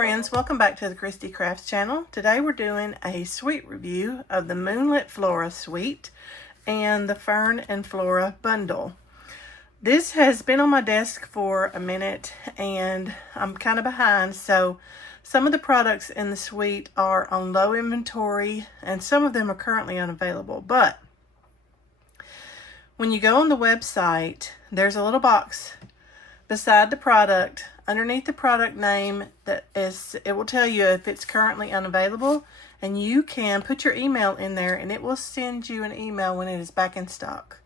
friends, welcome back to the Christy Crafts channel. Today we're doing a suite review of the Moonlit Flora suite and the Fern and Flora bundle. This has been on my desk for a minute and I'm kind of behind, so some of the products in the suite are on low inventory and some of them are currently unavailable. But when you go on the website, there's a little box beside the product, underneath the product name, it will tell you if it's currently unavailable, and you can put your email in there and it will send you an email when it is back in stock.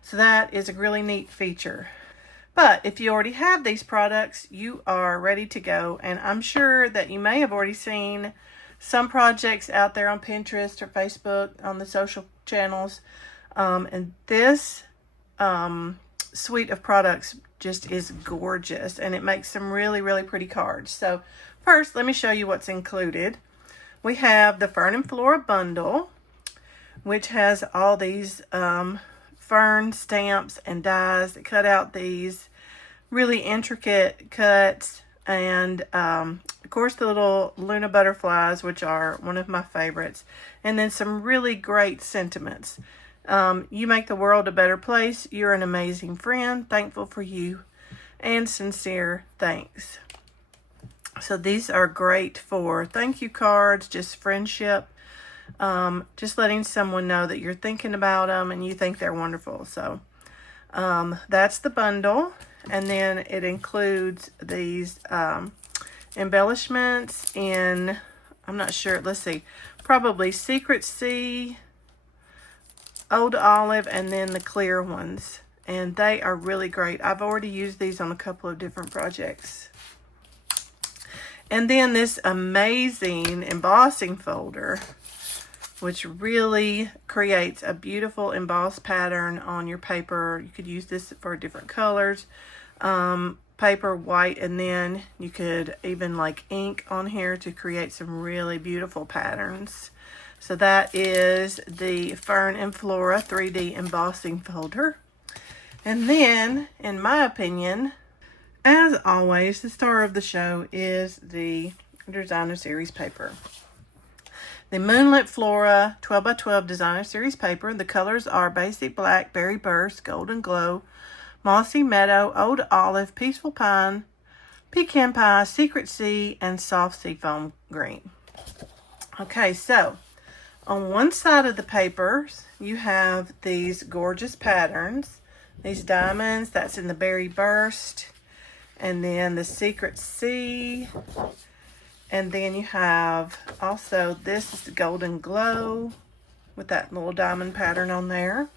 So that is a really neat feature. But if you already have these products, you are ready to go, and I'm sure that you may have already seen some projects out there on Pinterest or Facebook on the social channels, and this suite of products just is gorgeous, and it makes some really pretty cards. So first, let me show you what's included. We have the Fern and Flora bundle, which has all these fern stamps and dies that cut out these really intricate cuts, and of course the little Luna butterflies, which are one of my favorites, and then some really great sentiments. You make the world a better place. You're an amazing friend. Thankful for you. And sincere thanks. So these are great for thank you cards, just friendship, just letting someone know that you're thinking about them and you think they're wonderful. So that's the bundle. And then it includes these embellishments in, I'm not sure, let's see, probably Secret Sea, Old Olive, and then the clear ones, and they are really great. I've already used these on a couple of different projects. And then this amazing embossing folder, which really creates a beautiful embossed pattern on your paper. You could use this for different colors, paper, white, and then you could even like ink on here to create some really beautiful patterns. So that is the Fern and Flora 3D embossing folder. And then, in my opinion, as always, the star of the show is the Designer Series paper. The Moonlit Flora 12x12 Designer Series paper. The colors are Basic Black, Berry Burst, Golden Glow, Mossy Meadow, Old Olive, Peaceful Pine, Pecan Pie, Secret Sea, and Soft Seafoam Green. Okay, so on one side of the papers, you have these gorgeous patterns. These diamonds, that's in the Berry Burst. And then the Secret Sea. And then you have also, this is the Golden Glow with that little diamond pattern on there.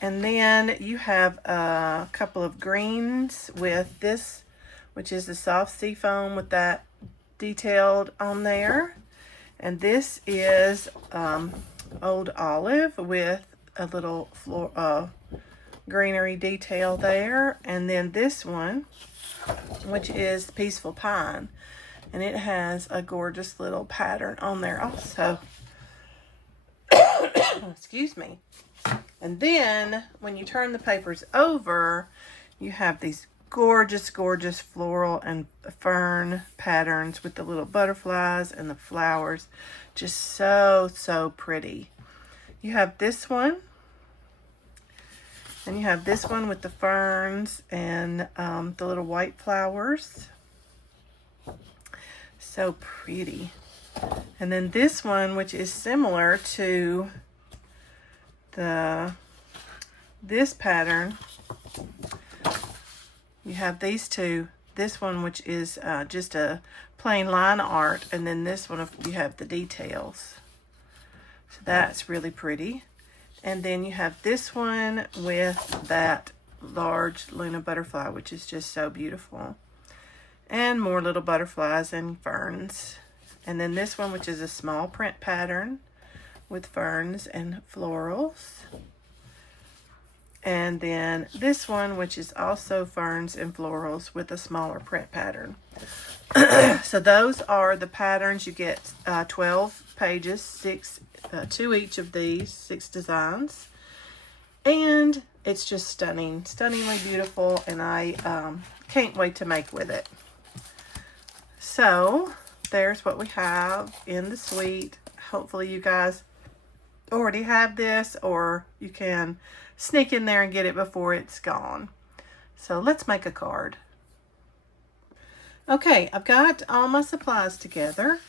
And then you have a couple of greens with this, which is the Soft Seafoam with that detailed on there. And this is Old Olive with a little greenery detail there. And then this one, which is Peaceful Pine. And it has a gorgeous little pattern on there also. Excuse me. And then when you turn the papers over, you have these gorgeous floral and fern patterns with the little butterflies and the flowers. Just so pretty. You have this one, and you have this one with the ferns and the little white flowers. So pretty. And then this one, which is similar to this pattern. You have these two. This one, which is just a plain line art, and then this one, you have the details. So that's really pretty. And then you have this one with that large Luna butterfly, which is just so beautiful. And more little butterflies and ferns. And then this one, which is a small print pattern with ferns and florals. And then this one, which is also ferns and florals with a smaller print pattern. So those are the patterns. You get 12 pages, 2 each of these, 6 designs. And it's just stunningly beautiful, and I can't wait to make with it. So there's what we have in the suite. Hopefully you guys already have this, or you can sneak in there and get it before it's gone. So let's make a card. Okay, I've got all my supplies together,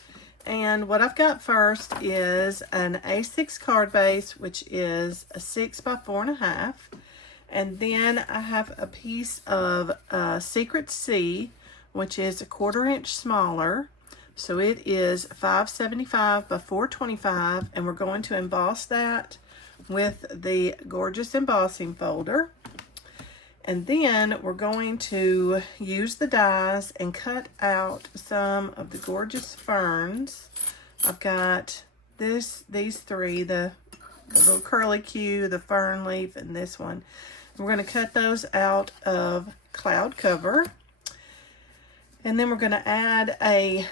and what I've got first is an A6 card base, which is a 6 by 4.5, and then I have a piece of Secret C, which is a 1/4 inch smaller. So it is 575 by 425, and we're going to emboss that with the gorgeous embossing folder. And then we're going to use the dies and cut out some of the gorgeous ferns. I've got these three, the little curlicue, the fern leaf, and this one. And we're going to cut those out of cloud cover. And then we're going to add a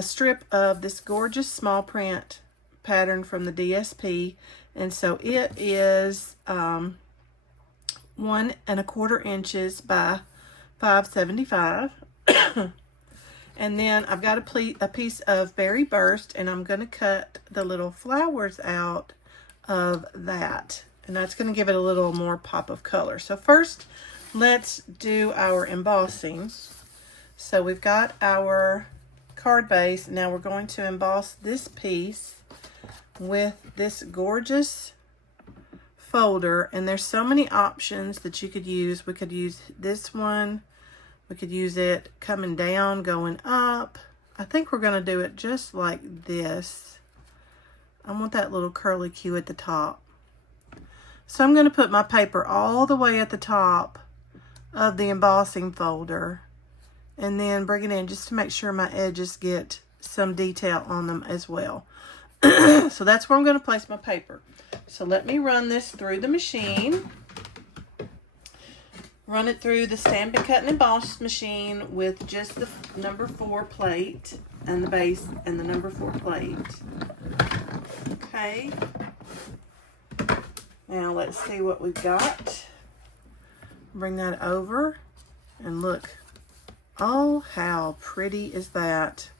strip of this gorgeous small print pattern from the DSP. And so it is 1 1/4 inches by 575. And then I've got a piece of berry burst, and I'm going to cut the little flowers out of that. And that's going to give it a little more pop of color. So first, let's do our embossing. So we've got our card base. Now we're going to emboss this piece with this gorgeous folder, and there's so many options that you could use. We could use this one. We could use it coming down, going up. I think we're going to do it just like this. I want that little curlicue at the top. So I'm going to put my paper all the way at the top of the embossing folder, and then bring it in just to make sure my edges get some detail on them as well. So that's where I'm going to place my paper. So let me run this through the machine. Run it through the Stampin' Cut and Emboss machine with just the number 4 plate and the base and the number 4 plate. Okay. Now let's see what we've got. Bring that over and look. Oh, how pretty is that?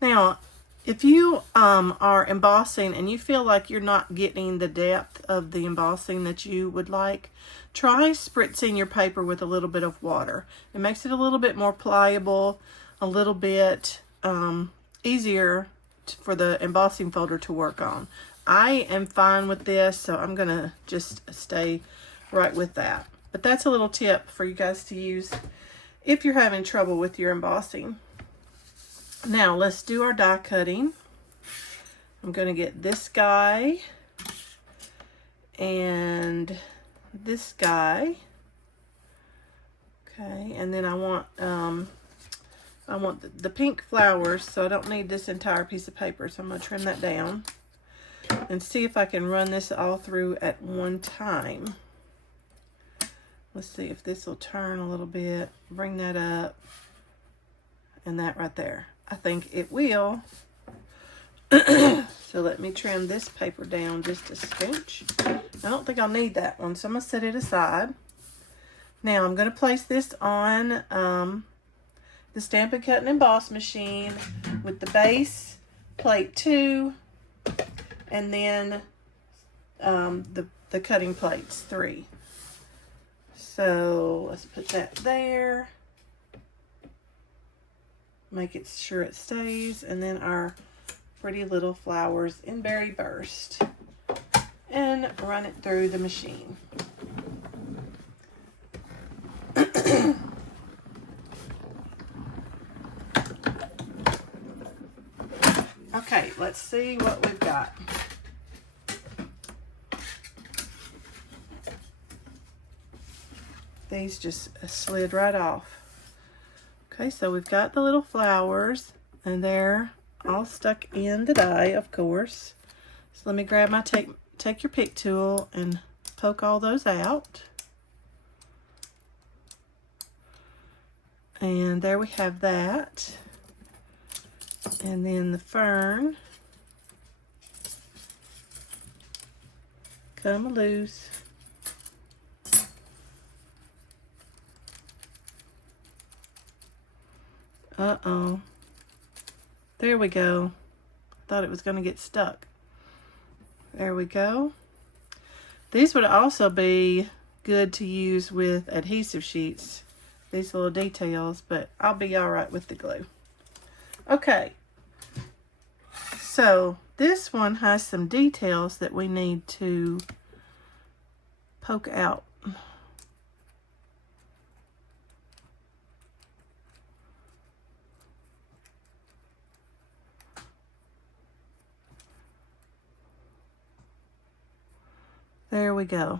Now, if you are embossing and you feel like you're not getting the depth of the embossing that you would like, try spritzing your paper with a little bit of water. It makes it a little bit more pliable, a little bit easier for the embossing folder to work on. I am fine with this, so I'm going to just stay right with that. But that's a little tip for you guys to use if you're having trouble with your embossing. Now let's do our die cutting. I'm going to get this guy and this guy. Okay, and then I want the pink flowers, so I don't need this entire piece of paper, so I'm going to trim that down and see if I can run this all through at one time. Let's see if this will turn a little bit. Bring that up. And that right there. I think it will. So let me trim this paper down just a scooch. I don't think I'll need that one, so I'm going to set it aside. Now I'm going to place this on the Stampin' Cut and Emboss machine with the base, plate 2, and then the cutting plates 3. So let's put that there. Make it sure it stays, and then our pretty little flowers in berry burst, and run it through the machine. Okay, let's see what we've got. These just slid right off. Okay, so we've got the little flowers, and they're all stuck in the die, of course. So let me grab my take your pick tool and poke all those out. And there we have that. And then the fern. Come loose. Uh-oh. There we go. Thought it was going to get stuck. There we go. These would also be good to use with adhesive sheets, these little details, but I'll be all right with the glue. Okay, so this one has some details that we need to poke out. There we go.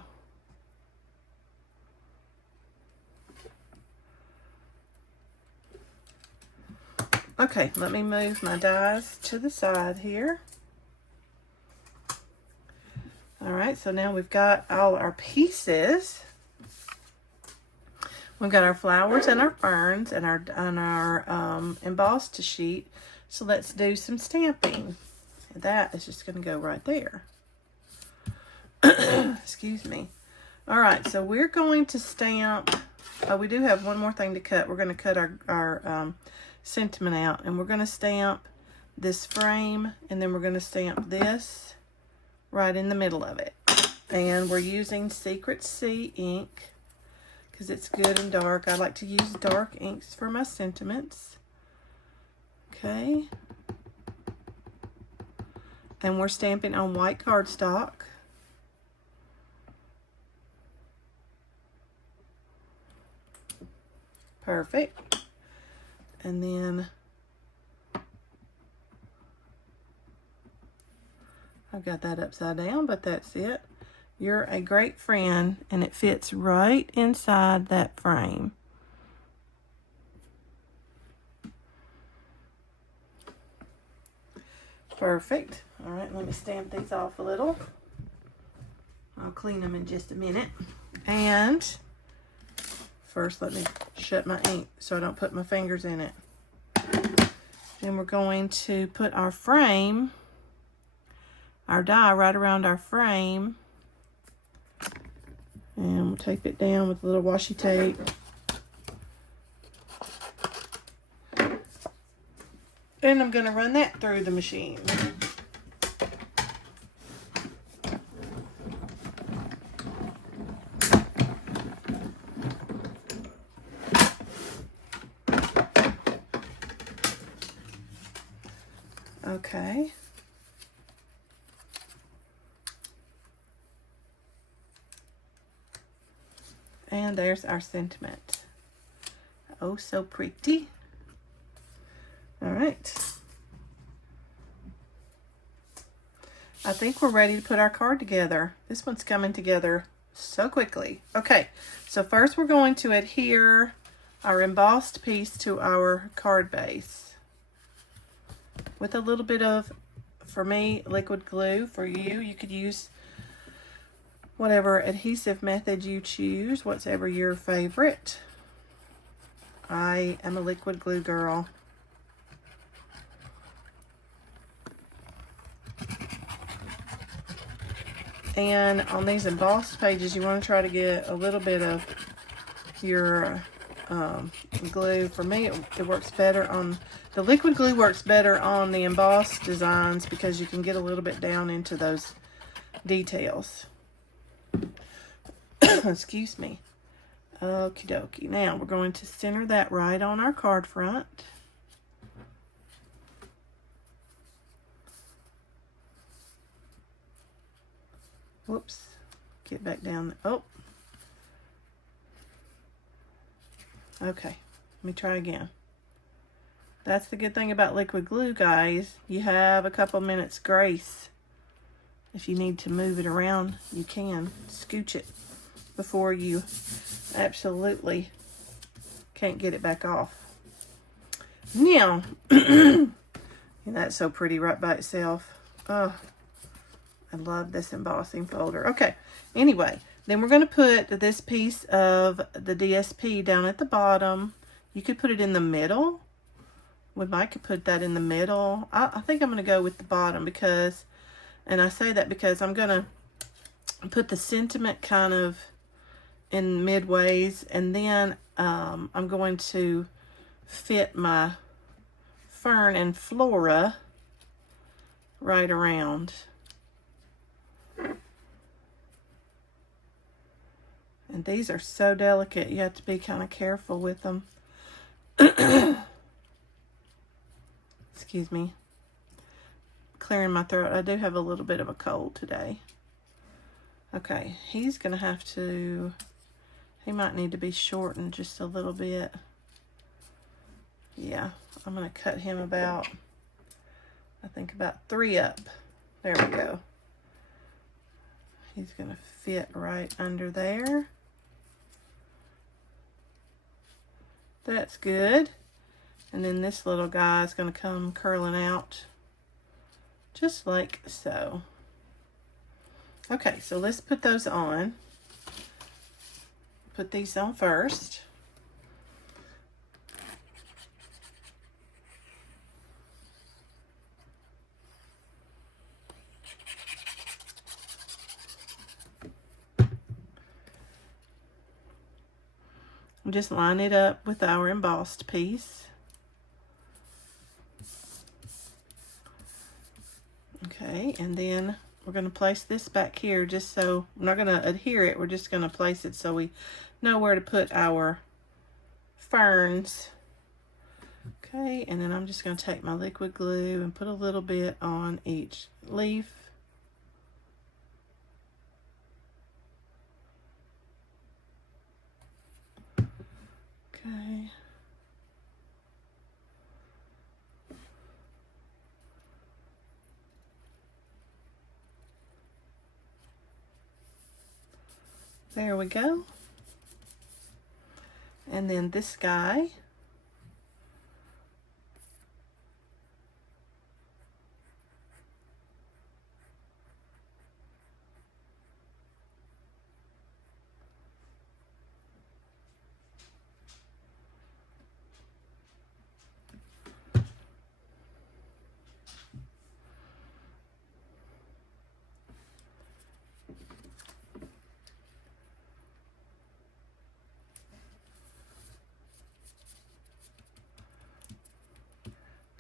Okay, let me move my dies to the side here. All right, so now we've got all our pieces. We've got our flowers and our ferns and our embossed sheet. So let's do some stamping. That is just going to go right there. Excuse me. All right, so we're going to stamp. Oh, we do have one more thing to cut. We're going to cut our sentiment out, and we're going to stamp this frame, and then we're going to stamp this right in the middle of it. And we're using Secret Sea ink because it's good and dark. I like to use dark inks for my sentiments. Okay. And we're stamping on white cardstock. Perfect. And then I've got that upside down, but that's it. You're a great friend, and it fits right inside that frame. Perfect. All right, let me stamp these off a little. I'll clean them in just a minute. And first, let me shut my ink so I don't put my fingers in it. Then we're going to put our frame, our die right around our frame. And we'll tape it down with a little washi tape. And I'm going to run that through the machine. Okay. And there's our sentiment. Oh, so pretty. All right. I think we're ready to put our card together. This one's coming together so quickly. Okay, so first we're going to adhere our embossed piece to our card base with a little bit of, for me, liquid glue. For you, you could use whatever adhesive method you choose, whatever your favorite. I am a liquid glue girl. And on these embossed pages, you want to try to get a little bit of your glue. For me, it works better on, the liquid glue works better on the embossed designs because you can get a little bit down into those details. Excuse me. Okie dokie. Now we're going to center that right on our card front. Whoops. Get back down. Oh. Okay. Let me try again. That's the good thing about liquid glue, guys. You have a couple minutes grace. If you need to move it around, you can. Scooch it before you absolutely can't get it back off. Now, and that's so pretty right by itself. Oh, I love this embossing folder. Okay, anyway, then we're going to put this piece of the DSP down at the bottom. You could put it in the middle. We might could put that in the middle. I think I'm going to go with the bottom because, and I say that because I'm going to put the sentiment kind of in midways, and then I'm going to fit my fern and flora right around. And these are so delicate, you have to be kind of careful with them. Excuse me. Clearing my throat. I do have a little bit of a cold today. Okay, he's going to have to, he might need to be shortened just a little bit. Yeah, I'm going to cut him about, I think about 3 up. There we go. He's going to fit right under there. That's good. And then this little guy is going to come curling out just like so. Okay, so let's put those on. Put these on first. Just line it up with our embossed piece. Okay, and then we're going to place this back here just so we're not going to adhere it. We're just going to place it so we know where to put our ferns. Okay, and then I'm just going to take my liquid glue and put a little bit on each leaf. Okay. There we go. And then this guy.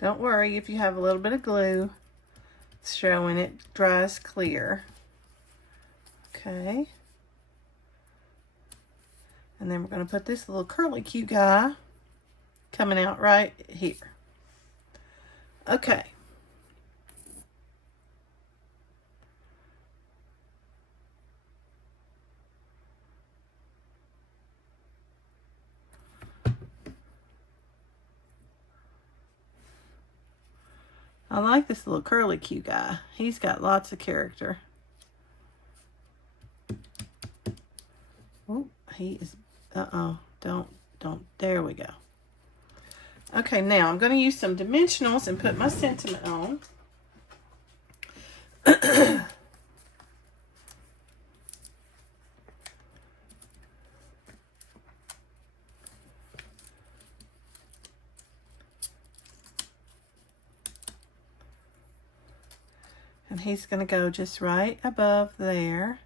Don't worry if you have a little bit of glue. It's showing it dries clear. Okay. And then we're going to put this little curly cute guy coming out right here. Okay. I like this little curly cute guy. He's got lots of character. Oh, he is, don't, there we go. Okay, now I'm going to use some dimensionals and put my sentiment on. And he's going to go just right above there.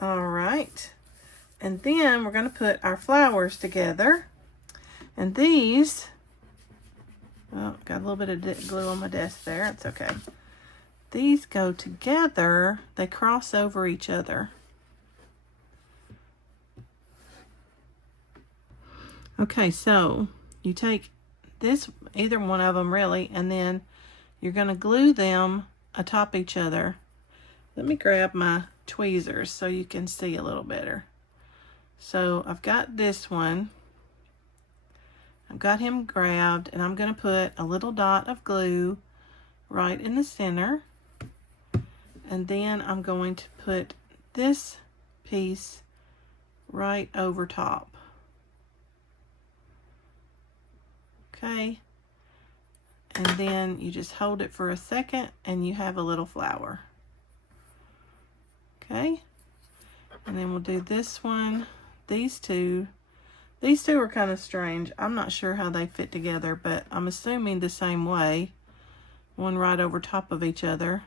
All right. And then we're going to put our flowers together. And these, oh, got a little bit of glue on my desk there. It's okay. These go together. They cross over each other. Okay, so you take this, either one of them really, and then you're going to glue them atop each other. Let me grab my tweezers so you can see a little better. So I've got this one. I've got him grabbed, and I'm going to put a little dot of glue right in the center. And then I'm going to put this piece right over top. Okay, and then you just hold it for a second and you have a little flower. Okay, and then we'll do this one. These two are kind of strange. I'm not sure how they fit together, but I'm assuming the same way. One right over top of each other.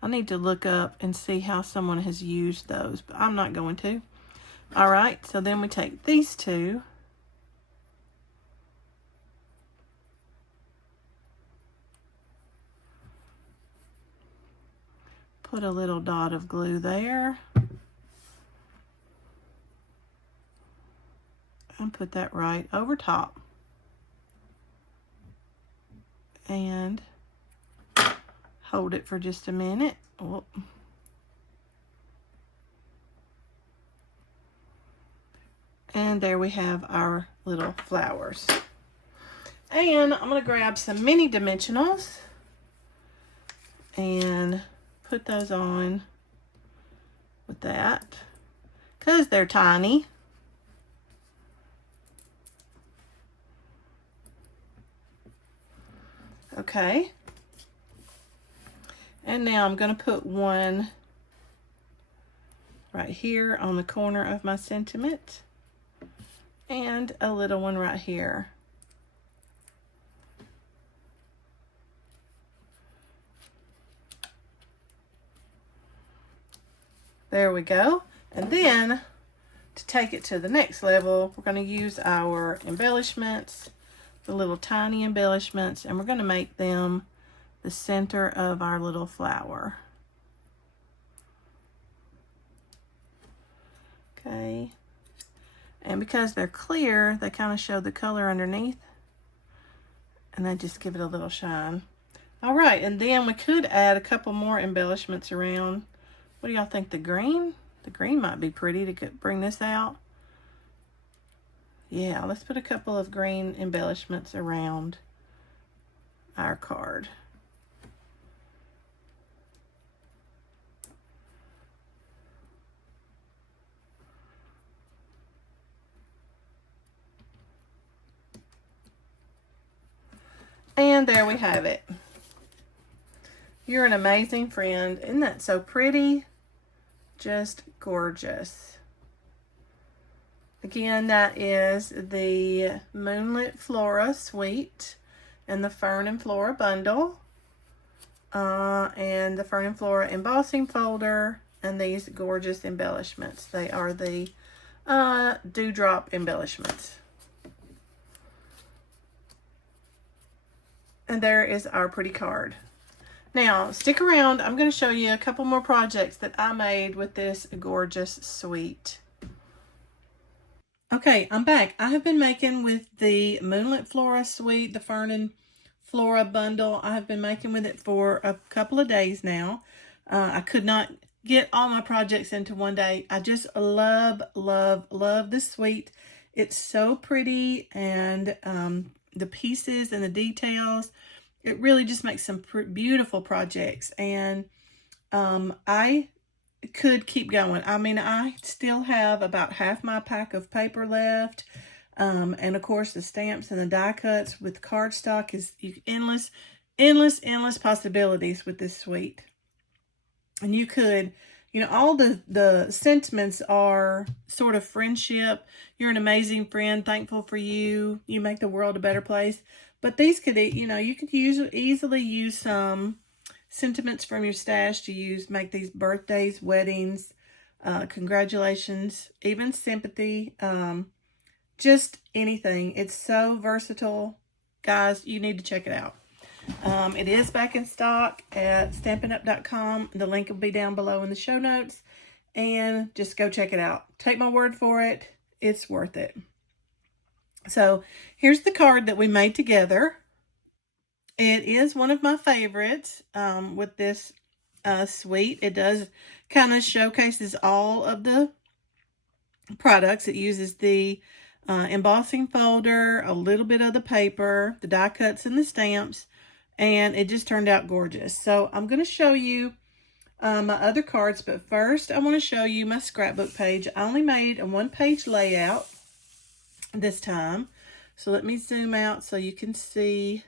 I need to look up and see how someone has used those, but I'm not going to. All right, so then we take these two. Put a little dot of glue there. And put that right over top. And hold it for just a minute. Oh. And there we have our little flowers. And I'm going to grab some mini dimensionals and put those on with that because they're tiny. Okay. And now I'm going to put one right here on the corner of my sentiment and a little one right here. There we go. And then to take it to the next level, we're going to use our embellishments, the little tiny embellishments, and we're going to make them the center of our little flower. Okay. And because they're clear, they kind of show the color underneath. And they just give it a little shine. All right, and then we could add a couple more embellishments around. What do y'all think? The green? The green might be pretty to bring this out. Yeah, let's put a couple of green embellishments around our card. And there we have it. You're an amazing friend. Isn't that so pretty? Just gorgeous. Again, that is the Moonlit Flora Suite and the Fern and Flora bundle. And the Fern and Flora embossing folder and these gorgeous embellishments. They are the dewdrop embellishments. And there is our pretty card. Now, stick around. I'm going to show you a couple more projects that I made with this gorgeous suite. Okay, I'm back. I have been making with the Moonlit Flora suite, the Fern and Flora bundle. I have been making with it for a couple of days now. I could not get all my projects into one day. I just love, love, love this suite. It's so pretty, and the pieces and the details, it really just makes some beautiful projects. And I could keep going. I mean, I still have about half my pack of paper left. And of course the stamps and the die cuts with cardstock is endless, endless, endless possibilities with this suite. And you could, you know, all the sentiments are sort of friendship. You're an amazing friend, thankful for you. You make the world a better place. But these could, you know, you could easily use some sentiments from your stash to make these birthdays, weddings, congratulations, even sympathy, just anything. It's so versatile. Guys, you need to check it out. It is back in stock at stampinup.com. The link will be down below in the show notes. And just go check it out. Take my word for it. It's worth it. So here's the card that we made together. It is one of my favorites with this suite. It does kind of showcases all of the products. It uses the embossing folder, a little bit of the paper, the die cuts and the stamps, and it just turned out gorgeous. So I'm going to show you my other cards, but first I want to show you my scrapbook page. I only made a one-page layout this time. So let me zoom out so you can see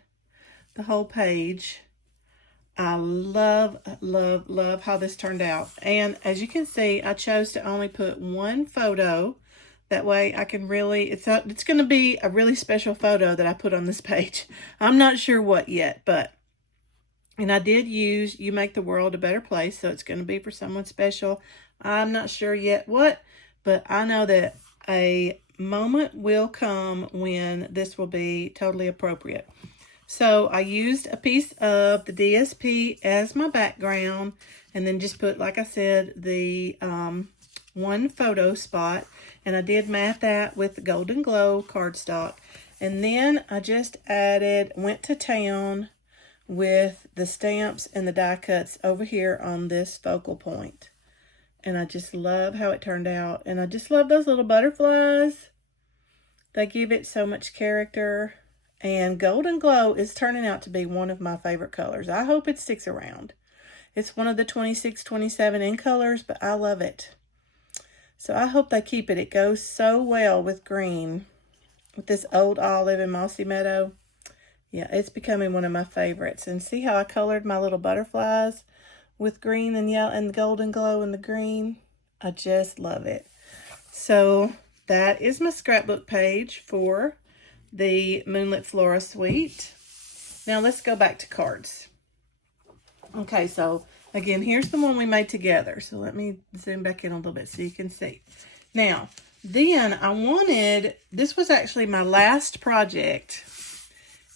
the whole page. I love, love, love how this turned out. And as you can see, I chose to only put one photo. That way I can really, it's going to be a really special photo that I put on this page. I'm not sure what yet, but, and I did use You Make the World a Better Place, so it's going to be for someone special. I'm not sure yet what, but I know that a moment will come when this will be totally appropriate. So I used a piece of the DSP as my background, and then just put, like I said, the one photo spot, and I did mat that with the Golden Glow cardstock. And then I just went to town with the stamps and the die cuts over here on this focal point. And I just love how it turned out. And I just love those little butterflies. They give it so much character. And Golden Glow is turning out to be one of my favorite colors. I hope it sticks around. It's one of the 26, 27 in colors, but I love it. So I hope they keep it. It goes so well with green. With this Old Olive and Mossy Meadow. Yeah, it's becoming one of my favorites. And see how I colored my little butterflies with green and yellow and the Golden Glow and the green? I just love it. So that is my scrapbook page for the Moonlit Flora Suite. Now let's go back to cards. Okay, so again, here's the one we made together. So let me zoom back in a little bit so you can see. Now, then this was actually my last project,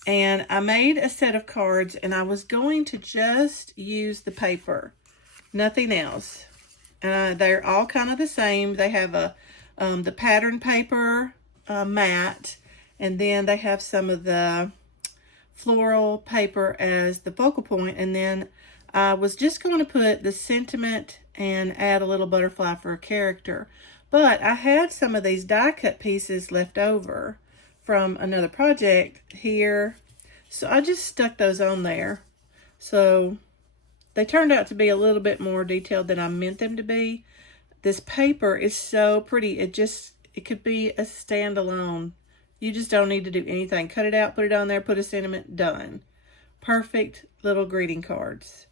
and I made a set of cards, and I was going to just use the paper, nothing else. And they're all kind of the same. They have the pattern paper mat, and then they have some of the floral paper as the focal point, and then I was just going to put the sentiment and add a little butterfly for a character. But I had some of these die cut pieces left over from another project here. So I just stuck those on there. So they turned out to be a little bit more detailed than I meant them to be. This paper is so pretty. It could be a standalone. You just don't need to do anything. Cut it out, put it on there, put a sentiment, done. Perfect little greeting cards.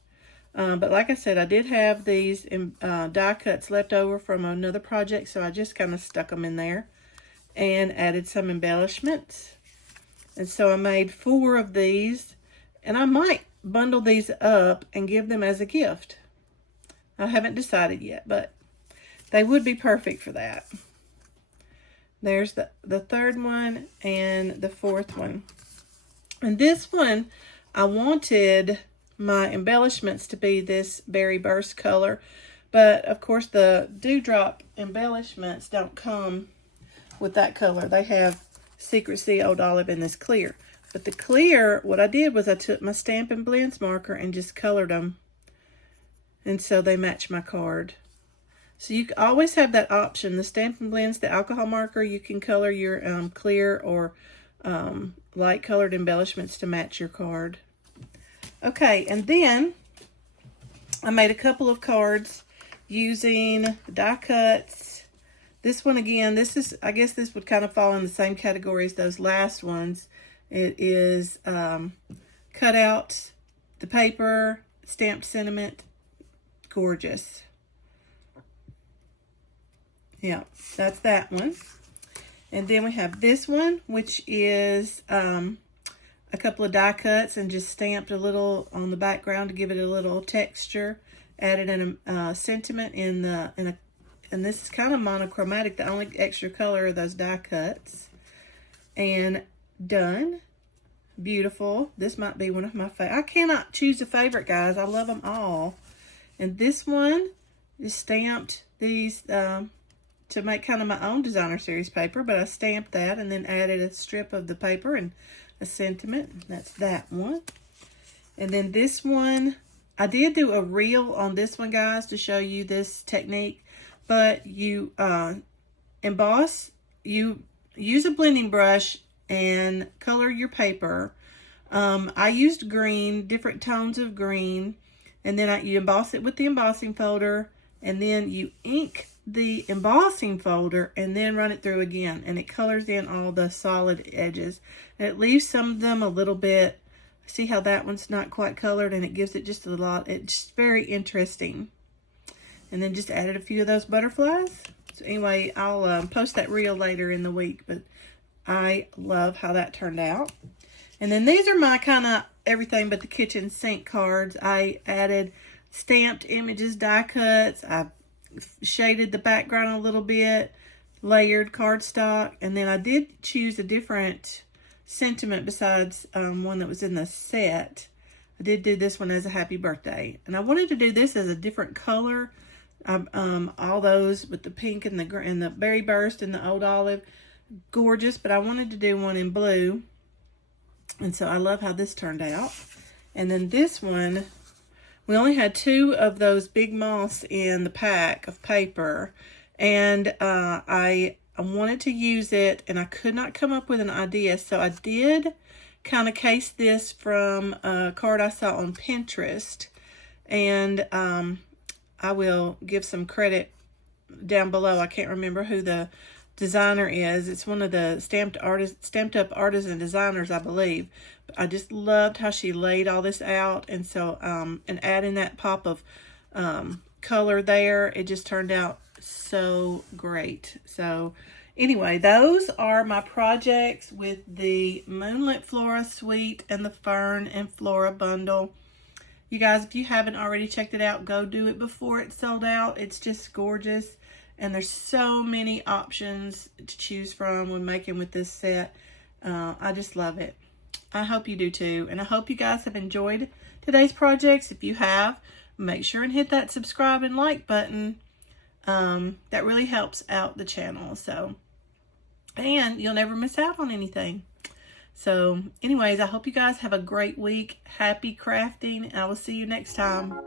But like I said, I did have these die cuts left over from another project, so I just kind of stuck them in there and added some embellishments. And so I made 4 of these, and I might bundle these up and give them as a gift. I haven't decided yet, but they would be perfect for that. There's the third one and the fourth one. And this one, I wanted my embellishments to be this berry burst color, but of course the dewdrop embellishments don't come with that color. They have Secret Sea, Old Olive, and this clear. But the clear, what I did was I took my Stampin' Blends marker and just colored them, and so they match my card. So you always have that option. The Stampin' Blends, the alcohol marker, you can color your clear or light colored embellishments to match your card. Okay, and then I made a couple of cards using die cuts. This one again, I guess this would kind of fall in the same category as those last ones. It is cut out the paper, stamped sentiment, gorgeous. Yeah, that's that one. And then we have this one, which is a couple of die cuts and just stamped a little on the background to give it a little texture. Added in a sentiment and this is kind of monochromatic. The only extra color are those die cuts. And done. Beautiful. This might be one of my favorites. I cannot choose a favorite, guys. I love them all. And this one is stamped these to make kind of my own designer series paper, but I stamped that and then added a strip of the paper and a sentiment. That's that one. And then this one, I did do a reel on this one, guys, to show you this technique, but you emboss, you use a blending brush and color your paper. I used green, different tones of green, and then you emboss it with the embossing folder, and then you ink the embossing folder and then run it through again, and it colors in all the solid edges, and it leaves some of them a little bit. See how that one's not quite colored, and it gives it just a lot. It's very interesting. And then just added a few of those butterflies. So anyway, I'll post that reel later in the week, but I love how that turned out. And then these are my kind of everything but the kitchen sink cards. I added stamped images, die cuts. I shaded the background a little bit, layered cardstock, and then I did choose a different sentiment besides one that was in the set. I did do this one as a happy birthday, and I wanted to do this as a different color. All those with the pink and the berry burst and the old olive, gorgeous, but I wanted to do one in blue, and so I love how this turned out. And then this one, we only had 2 of those big moths in the pack of paper, and I wanted to use it, and I could not come up with an idea, so I did kind of case this from a card I saw on Pinterest, and I will give some credit down below. I can't remember who the designer is. It's one of the Stamped Up Artisan designers, I believe. But I just loved how she laid all this out, and so and adding that pop of color there, it just turned out so great. So anyway, those are my projects with the Moonlit Flora Suite and the Fern and Flora bundle. You guys, if you haven't already checked it out, go do it before it's sold out. It's just gorgeous, and there's so many options to choose from when making with this set. I just love it. I hope you do too, and I hope you guys have enjoyed today's projects. If you have, make sure and hit that subscribe and like button. That really helps out the channel. So, and you'll never miss out on anything. So anyways, I hope you guys have a great week. Happy crafting, and I will see you next time.